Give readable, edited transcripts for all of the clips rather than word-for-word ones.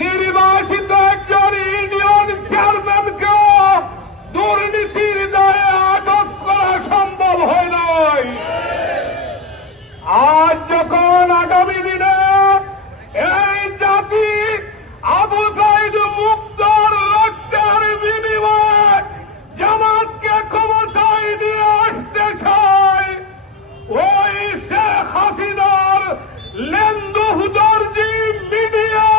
নির্বাচিত একজন ইউনিয়ন চেয়ারম্যানকে দুর্নীতির দায়ে আটক করা সম্ভব হয় নাই। আজ যখন আগামী দিনে এই জাতি আবু সাইদ মুক্তার রক্তের বিনিময়ে জামাতকে ক্ষমতায় নিয়ে আসতে চায়, ওই শেখ হাসিনার লেন্দুদর্জি মিডিয়া,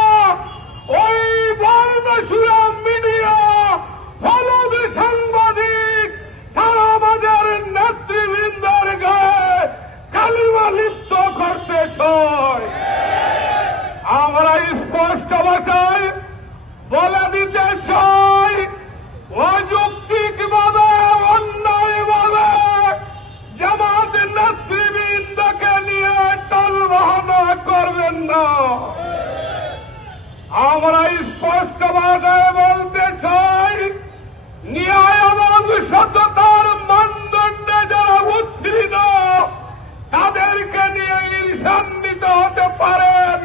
ওই বর্ণসুরা মিডিয়া, হলুদ সাংবাদিক, তারা আমাদের নেতৃবৃন্দের গায়ে কালিমা লিপ্ত করতে চায়। আমরা স্পষ্ট ভাষায় বলে দিতে চাই, অযৌক্তিকভাবে অন্যায়ভাবে জামাত নেতৃবৃন্দকে নিয়ে টালবাহানা করবেন না। আমরা স্পষ্ট ভাষায় বলতে চাই, ন্যায় এবং সততার মানদণ্ডে যারা উত্তীর্ণ তাদেরকে নিয়ে ঈর্ষান্বিত হতে পারেন,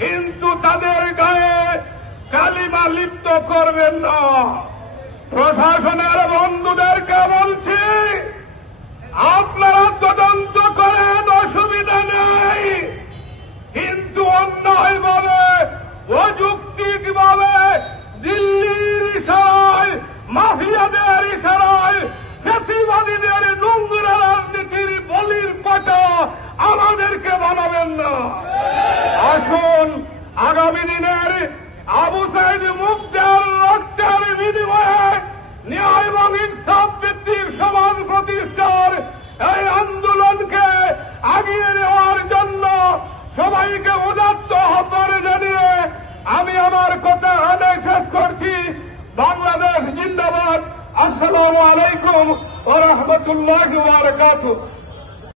কিন্তু তাদের গায়ে কালিমা লিপ্ত করবেন না। প্রশাসনের বন্ধুদেরকে বলছি, আপনারা তদন্ত করেন, অসুবিধা নেই, কিন্তু অন্যায়ভাবে অযৌক্তিকভাবে দিল্লির ইশারায়, মাফিয়াদের ইশারায়, ফ্যাসিবাদীদের নোংরা রাজনীতির বলির পাটা আমাদেরকে বানাবেন না। আসুন আগামী দিনের আবু সাইদ মুক্তার রক্তের বিনিময়ে ন্যায় এবং ইনসাফ ভিত্তিক সমাজ প্রতিষ্ঠার এই আন্দোলনকে এগিয়ে নেওয়ার জন্য সবাইকে উদাত্ত আহ্বান জানিয়ে আমি আমার কথা এখানে শেষ করছি। বাংলাদেশ জিন্দাবাদ। আসসালামু আলাইকুম ওয়া রাহমাতুল্লাহি ওয়া বারাকাতুহু।